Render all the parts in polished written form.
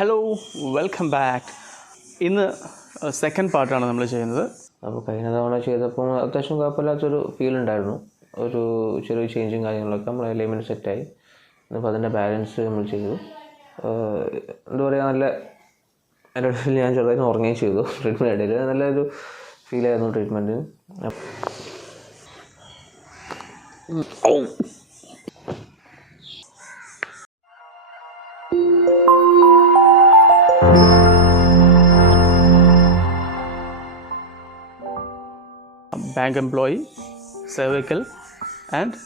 Hello, welcome back. ഇന്ന് second പാർട്ടാണ് നമ്മൾ ചെയ്യുന്നത്. അപ്പോൾ കഴിഞ്ഞ തവണ ചെയ്തപ്പോൾ അത്യാവശ്യം കുഴപ്പമില്ലാത്തൊരു ഫീൽ ഉണ്ടായിരുന്നു. ഒരു ചെറിയ ചേഞ്ചും കാര്യങ്ങളൊക്കെ നമ്മൾ എലൈൻമെൻറ്റ് സെറ്റായി. അപ്പോൾ അതിൻ്റെ ബാലൻസ് നമ്മൾ ചെയ്തു. എന്താ പറയുക, നല്ല എൻ്റെ ഇടയിൽ ഞാൻ ചെറുതായിട്ട് ഉറങ്ങുകയും ചെയ്തു. ട്രീറ്റ്മെൻറ്റ് ഇടയിൽ നല്ലൊരു ഫീലായിരുന്നു treatment. Bank employee, cervical and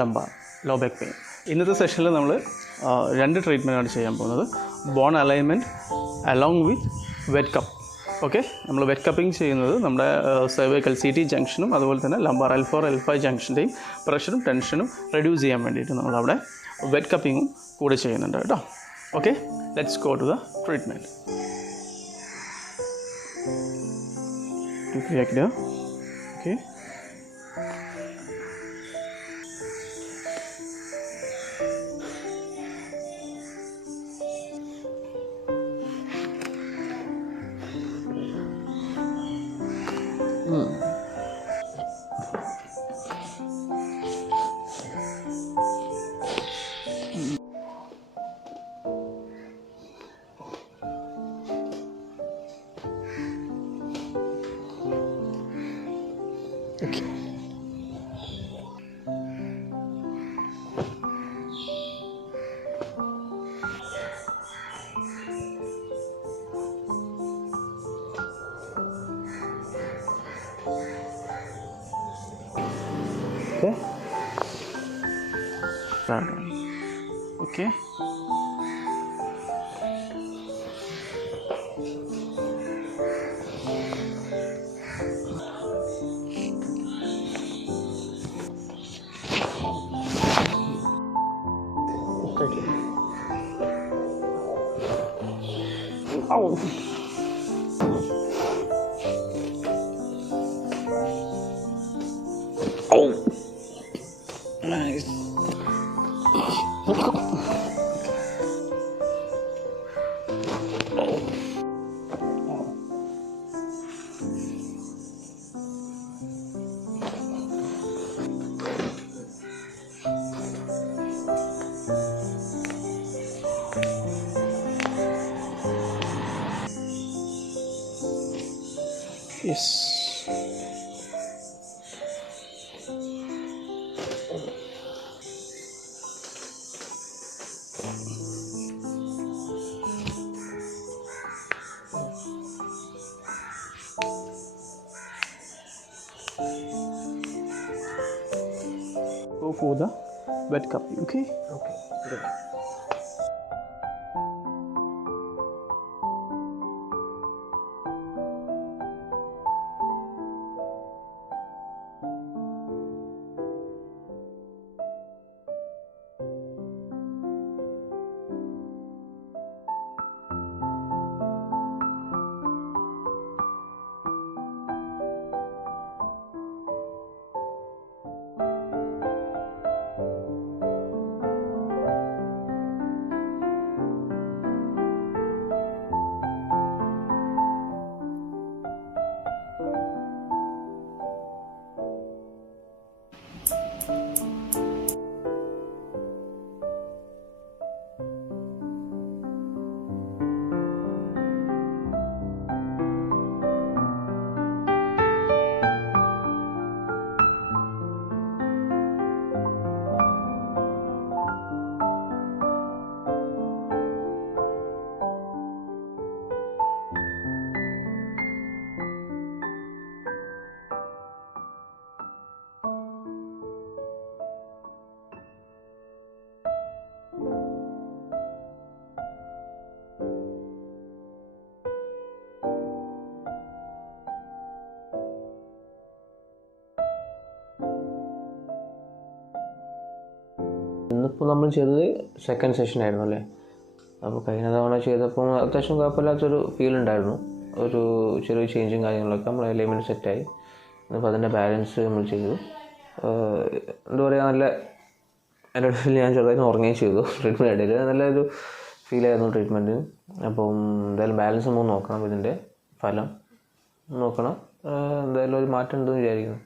lumbar, low back pain. ഇന്നത്തെ സെഷനിൽ നമ്മൾ രണ്ട് ട്രീറ്റ്മെൻറ്റാണ് ചെയ്യാൻ പോകുന്നത്. Bone alignment along with wet cup. Okay, നമ്മൾ വെറ്റ് കപ്പിംഗ് ചെയ്യുന്നത് നമ്മുടെ സെർവിക്കൽ CT ജംഗ്ഷനും അതുപോലെ തന്നെ ലംബാർ L4 L5 ജംഗ്ഷൻ്റെയും പ്രഷറും ടെൻഷനും റെഡ്യൂസ് ചെയ്യാൻ വേണ്ടിയിട്ട് നമ്മളവിടെ വെറ്റ് കപ്പിങ്ങും കൂടെ ചെയ്യുന്നുണ്ട് കേട്ടോ. Okay, let's go to the treatment. Okay. Okay. Okay. Oh. Oh. Nice. Yes. Go for the wet cupping. Okay. Okay. Good. ഇന്നിപ്പോൾ നമ്മൾ ചെയ്തത് സെക്കൻഡ് സെഷൻ ആയിരുന്നു അല്ലേ. അപ്പോൾ കഴിഞ്ഞ തവണ ചെയ്തപ്പോൾ അത്യാവശ്യം കുഴപ്പമില്ലാത്തൊരു ഫീൽ ഉണ്ടായിരുന്നു. ഒരു ചെറിയ ചേഞ്ചും കാര്യങ്ങളൊക്കെ നമ്മൾ എലൈൻമെൻറ്റ് സെറ്റായി. അപ്പോൾ അതിൻ്റെ ബാലൻസ് നമ്മൾ ചെയ്തു. എന്താ പറയുക, നല്ല എൻ്റെ ഇടയിൽ ഞാൻ ചെറുതായിട്ട് ഉറങ്ങുകയും ചെയ്തു. ട്രീറ്റ്മെൻറ്റ് ഇടയിൽ നല്ലൊരു ഫീൽ ആയിരുന്നു ട്രീറ്റ്മെൻറ്റിന്. അപ്പം എന്തായാലും ബാലൻസ് നമുക്ക് നോക്കണം, ഇതിൻ്റെ ഫലം നോക്കണം. എന്തായാലും ഒരു മാറ്റം ഉണ്ടെന്ന് വിചാരിക്കുന്നു.